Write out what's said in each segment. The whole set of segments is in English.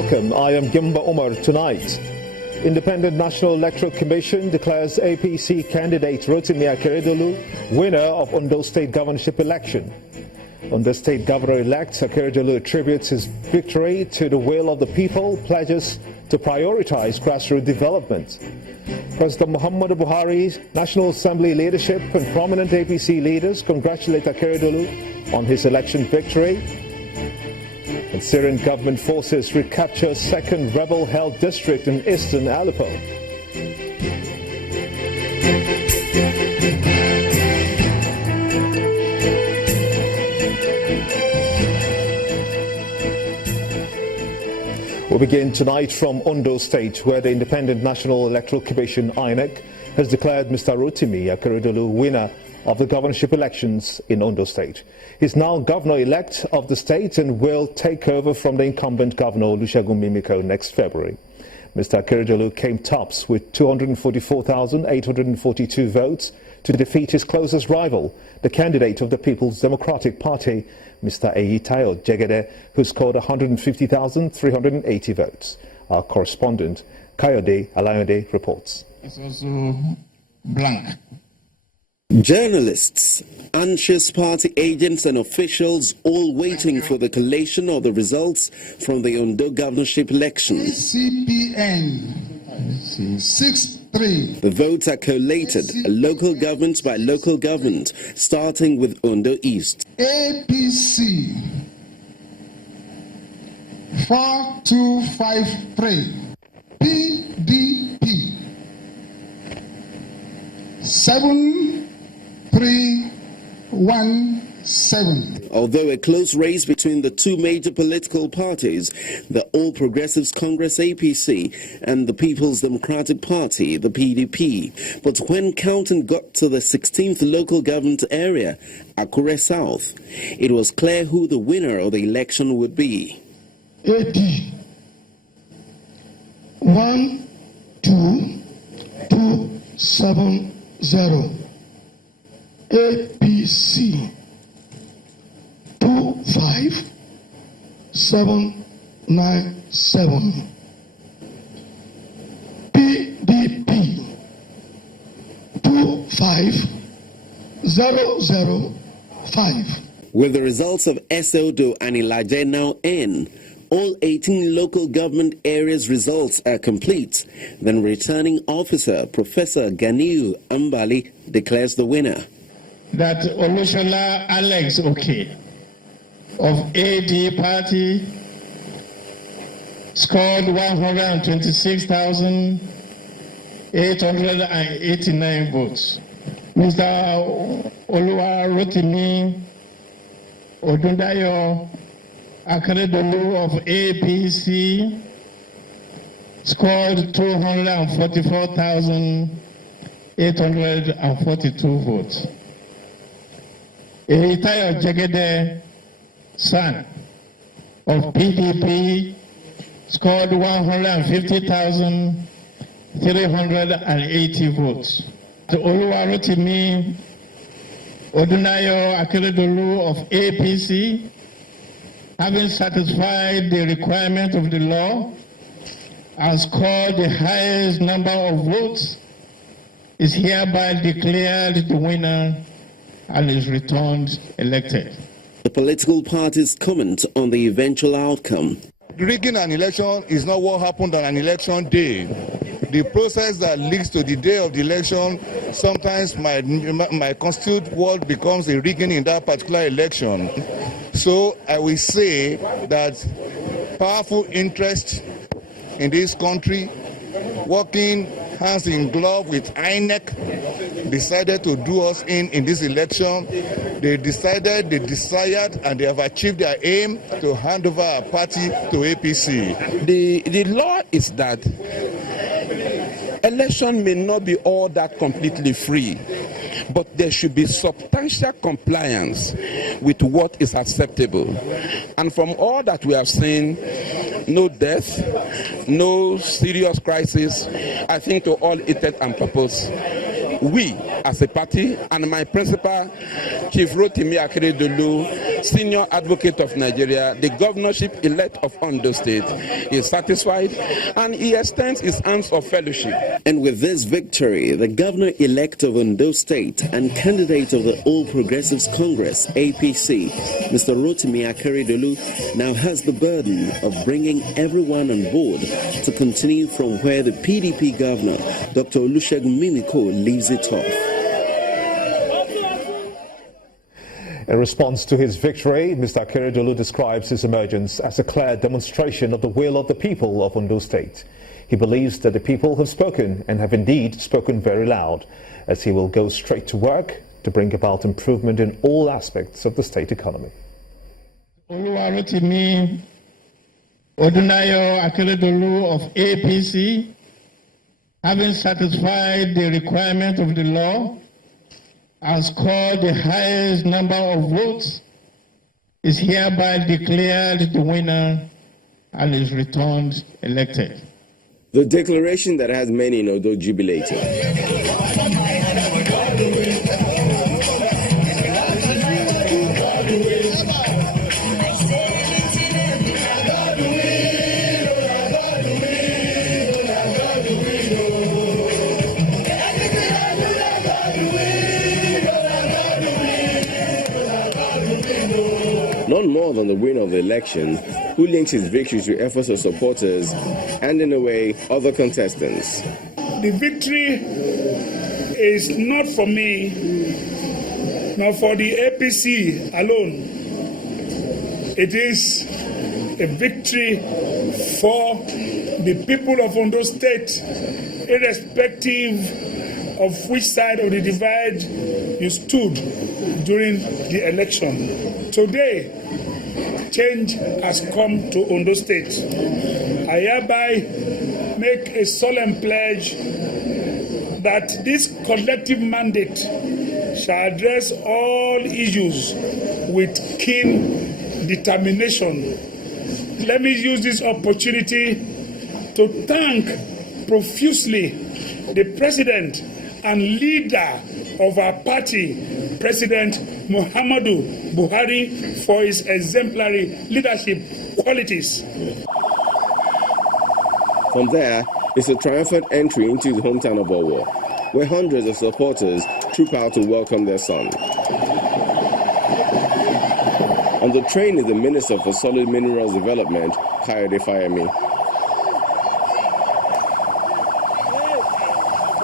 Welcome, I am Gimba Umar. Tonight, Independent National Electoral Commission declares APC candidate Rotimi Akeredolu winner of Ondo State governorship election. Ondo State Governor-elect Akeredolu attributes his victory to the will of the people, pledges to prioritize grassroots development. President Muhammadu Buhari, National Assembly leadership and prominent APC leaders congratulate Akeredolu on his election victory. And Syrian government forces recapture second rebel-held district in eastern Aleppo. We begin tonight from Ondo State, where the Independent National Electoral Commission (INEC) has declared Mr. Rotimi Akeredolu winner of the governorship elections in Ondo State. He's now governor-elect of the state and will take over from the incumbent governor Olusegun Mimiko next February. Mr. Akeredolu came tops with 244,842 votes to defeat his closest rival, the candidate of the People's Democratic Party, Mr. Eyitayo Jegede, who scored 150,380 votes. Our correspondent, Kayode Alayode, reports. It's also blank. Journalists, anxious party agents and officials all waiting for the collation of the results from the Ondo governorship elections. CPN 6-3. The votes are collated, local government by local government, starting with Ondo East. APC 4253. PDP 7317. Although a close race between the two major political parties, the All Progressives Congress APC and the People's Democratic Party, the PDP. But when counting got to the 16th local government area, Akure South, it was clear who the winner of the election would be. AD 12270. APC 25797. PDP 25005. With the results of Ondo and Ilaje now in, all 18 local government areas' results are complete. Then returning officer Professor Ganiu Ambali declares the winner. That Olusola Alex Oke of AD Party scored 126,889 votes. Mr. Oluwa Rotimi Odundayo Akeredolu of APC scored 244,842 votes. Eyitayo Jegede, son of PDP, scored 150,380 votes. Oluwa Rotimi Odunayo Akeredolu of APC, having satisfied the requirement of the law and scored the highest number of votes, is hereby declared the winner and is returned elected. The political parties comment on the eventual outcome. Rigging an election is not what happened on an election day. The process that leads to the day of the election, sometimes my constituent world becomes a rigging in that particular election. So I will say that powerful interest in this country, working hands in glove with INEC, decided to do us in this election. They decided, they desired, and they have achieved their aim to hand over our party to APC. The law is that election may not be all that completely free, but there should be substantial compliance with what is acceptable. And from all that we have seen, no death, no serious crisis. I think to all intent and purpose, we as a party and my principal, Chief Rotimi Akeredolu, senior advocate of Nigeria, the governorship-elect of Ondo State, is satisfied, and he extends his hands of fellowship. And with this victory, the governor-elect of Ondo State and candidate of the All Progressives Congress, APC, Mr. Rotimi Akeredolu, now has the burden of bringing everyone on board to continue from where the PDP governor, Dr. Olusegun Mimiko, leaves it off. In response to his victory, Mr. Akeredolu describes his emergence as a clear demonstration of the will of the people of Ondo State. He believes that the people have spoken and have indeed spoken very loud, as he will go straight to work to bring about improvement in all aspects of the state economy. Oluwarotimi Odunayo Akeredolu of APC, having satisfied the requirement of the law, has scored the highest number of votes, is hereby declared the winner and is returned elected. The declaration that has many in Ondo jubilating. None more than the winner of the election, who links his victory to efforts of supporters and, in a way, other contestants. The victory is not for me, nor for the APC alone. It is a victory for the people of Ondo State, irrespective of which side of the divide you stood during the election. Today, change has come to Ondo State. I hereby make a solemn pledge that this collective mandate shall address all issues with keen determination. Let me use this opportunity to thank profusely the President and leader of our party, President Muhammadu Buhari, for his exemplary leadership qualities. From there, it's a triumphant entry into the hometown of Owo, where hundreds of supporters troop out to welcome their son. On the train is the Minister for Solid Minerals Development, Kayode Fayemi.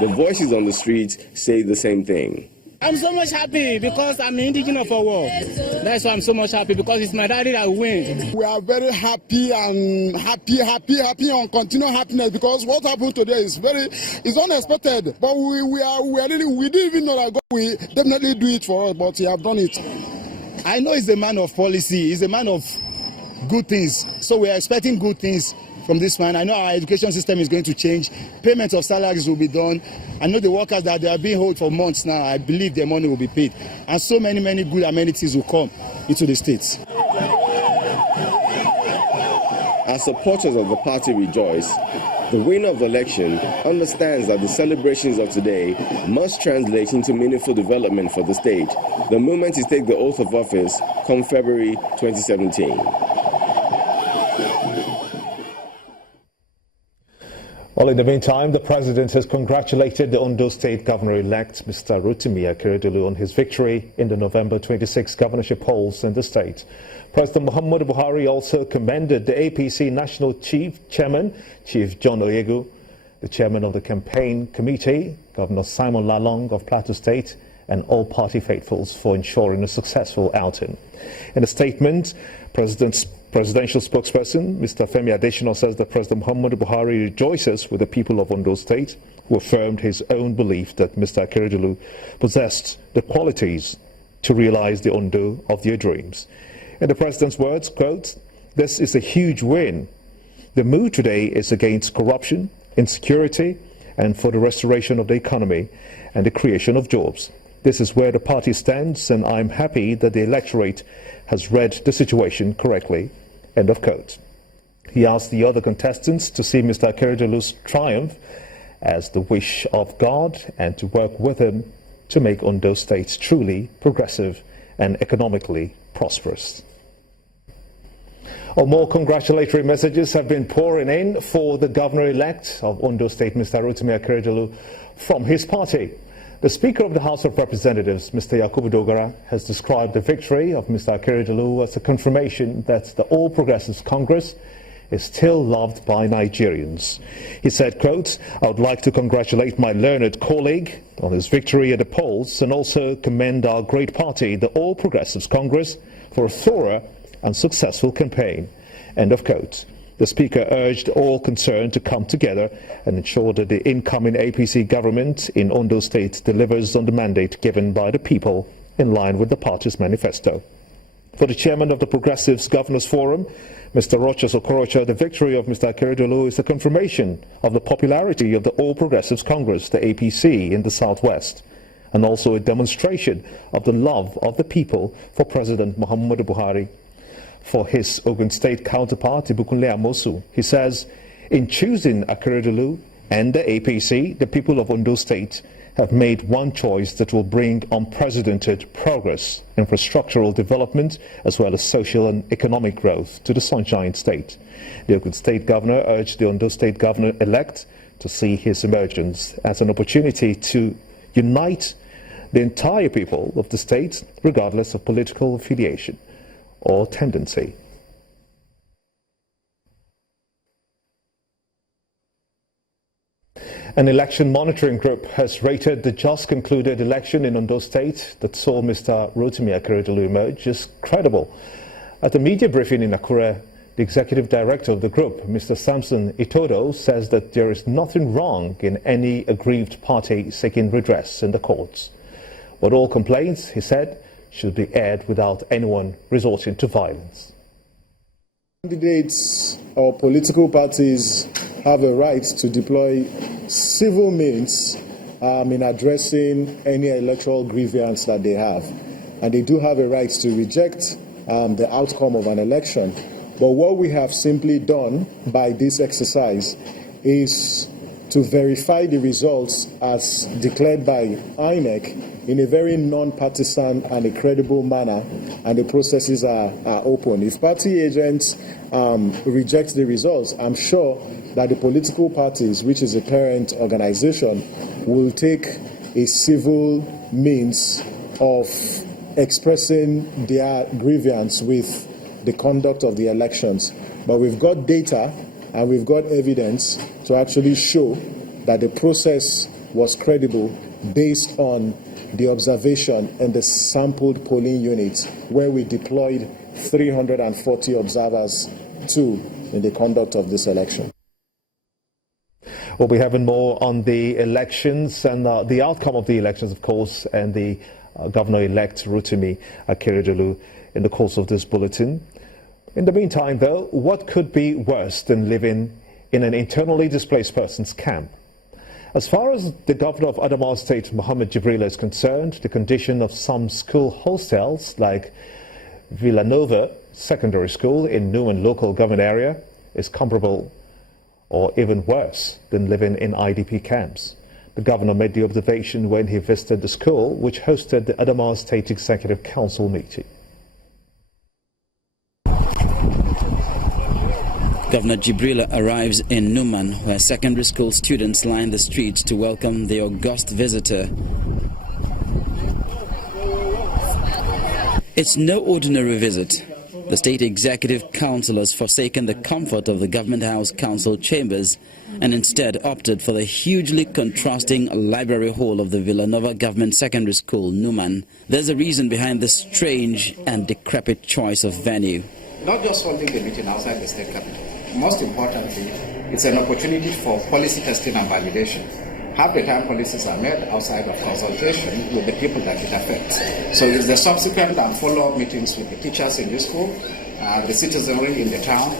The voices on the streets say the same thing. I'm so much happy because I'm indigenous of Owo. That's why I'm so much happy, because it's my daddy that wins. We are very happy and happy and continual happiness, because what happened today is unexpected. But we didn't even know that God will definitely do it for us, but He have done it. I know he's a man of policy. He's a man of good things. So we are expecting good things from this man. I know our education system is going to change. Payment of salaries will be done. I know the workers that they are being held for months now, I believe their money will be paid. And so many good amenities will come into the states. As supporters of the party rejoice, the winner of the election understands that the celebrations of today must translate into meaningful development for the state the moment he takes the oath of office come February 2017. Well, in the meantime, the President has congratulated the Ondo State Governor-elect, Mr. Rotimi Akeredolu, on his victory in the November 26 governorship polls in the state. President Muhammadu Buhari also commended the APC National Chairman, Chief John Oyegu, the Chairman of the Campaign Committee, Governor Simon Lalong of Plateau State, and all party faithfuls for ensuring a successful outing. In a statement, Presidential spokesperson Mr. Femi Adesina says that President Muhammadu Buhari rejoices with the people of Ondo State, who affirmed his own belief that Mr. Akeredolu possessed the qualities to realize the Ondo of their dreams. In the President's words, quote, "This is a huge win. The mood today is against corruption, insecurity, and for the restoration of the economy and the creation of jobs. This is where the party stands, and I'm happy that the electorate has read the situation correctly." End of quote. He asked the other contestants to see Mr. Akeredolu's triumph as the wish of God and to work with him to make Ondo State truly progressive and economically prosperous. More congratulatory messages have been pouring in for the governor-elect of Ondo State, Mr. Rotimi Akeredolu, from his party. The Speaker of the House of Representatives, Mr. Yakubu Dogara, has described the victory of Mr. Akeredolu as a confirmation that the All Progressives Congress is still loved by Nigerians. He said, quote, "I would like to congratulate my learned colleague on his victory at the polls and also commend our great party, the All Progressives Congress, for a thorough and successful campaign." End of quote. The Speaker urged all concerned to come together and ensure that the incoming APC government in Ondo State delivers on the mandate given by the people in line with the party's manifesto. For the chairman of the Progressives Governors Forum, Mr. Rochas Okorocha, the victory of Mr. Akeredolu is a confirmation of the popularity of the All Progressives Congress, the APC, in the Southwest, and also a demonstration of the love of the people for President Muhammadu Buhari. For his Ogun State counterpart, Ibukunle Amosu, he says, in choosing Akeredolu and the APC, the people of Ondo State have made one choice that will bring unprecedented progress, infrastructural development, as well as social and economic growth to the Sunshine State. The Ogun State Governor urged the Ondo State Governor-elect to see his emergence as an opportunity to unite the entire people of the state, regardless of political affiliation or tendency. An election monitoring group has rated the just concluded election in Ondo State that saw Mr. Rotimi Akeredolu emerge as credible. At a media briefing in Akure, the executive director of the group, Mr. Samson Itodo, says that there is nothing wrong in any aggrieved party seeking redress in the courts. But all complaints, he said, should be aired without anyone resorting to violence. Candidates or political parties have a right to deploy civil means in addressing any electoral grievance that they have. And they do have a right to reject the outcome of an election. But what we have simply done by this exercise is to verify the results as declared by INEC in a very non-partisan and a credible manner, and the processes are open. If party agents reject the results, I'm sure that the political parties, which is a parent organization, will take a civil means of expressing their grievance with the conduct of the elections. But we've got data and we've got evidence to actually show that the process was credible based on the observation in the sampled polling units where we deployed 340 observers in the conduct of this election. We'll be having more on the elections and the outcome of the elections, of course, and the Governor-elect Rotimi Akeredolu in the course of this bulletin. In the meantime, though, what could be worse than living in an internally displaced person's camp? As far as the governor of Adamawa State, Mohammed Jibril, is concerned, the condition of some school hostels like Villanova Secondary School in Newman local government area is comparable or even worse than living in IDP camps. The governor made the observation when he visited the school, which hosted the Adamawa State Executive Council meeting. Governor Jibril arrives in Numan, where secondary school students line the streets to welcome the august visitor. It's no ordinary visit. The State Executive Council has forsaken the comfort of the Government House Council chambers and instead opted for the hugely contrasting library hall of the Villanova Government Secondary School, Numan. There's a reason behind this strange and decrepit choice of venue. Not just holding the meeting outside the state capital. Most importantly, it's an opportunity for policy testing and validation. Half the time policies are made outside of consultation with the people that it affects. So it's the subsequent and follow-up meetings with the teachers in the school, the citizenry in the town,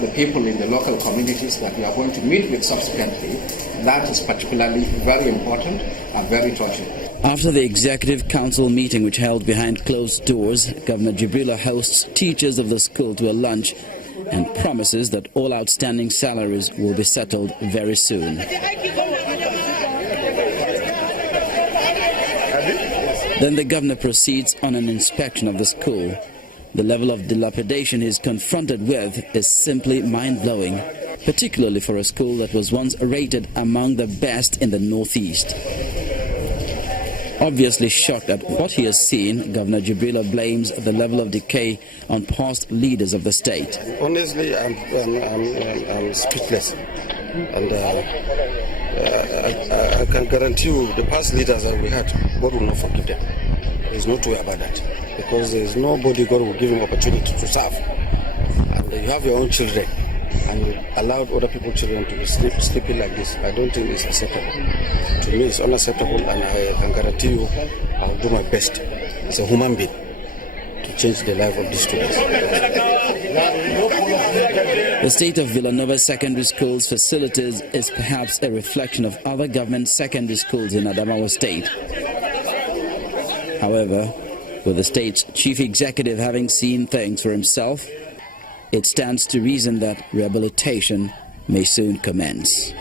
the people in the local communities that we are going to meet with subsequently. That is particularly very important and very touching. After the Executive Council meeting, which held behind closed doors, Governor Jibril hosts teachers of the school to a lunch and promises that all outstanding salaries will be settled very soon. Then the governor proceeds on an inspection of the school. The level of dilapidation he's confronted with is simply mind-blowing, particularly for a school that was once rated among the best in the Northeast. Obviously shocked at what he has seen, Governor Jibrila blames the level of decay on past leaders of the state. Honestly, I'm speechless, and I can guarantee you the past leaders that we had, God will not forgive them. There's no two way about that, because there's nobody God will give him opportunity to serve. And you have your own children, and you allowed other people's children to be sleeping like this. I don't think it's acceptable. To me, it's unacceptable, and I can guarantee you I'll do my best as a human being to change the life of these students. The state of Villanova Secondary School's facilities is perhaps a reflection of other government secondary schools in Adamawa State. However, with the state's chief executive having seen things for himself, it stands to reason that rehabilitation may soon commence.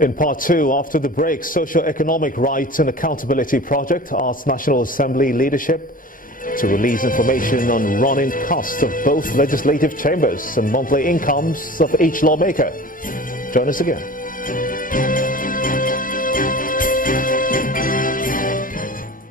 In part two, after the break, Socio-Economic Rights and Accountability Project asks National Assembly leadership to release information on running costs of both legislative chambers and monthly incomes of each lawmaker. Join us again.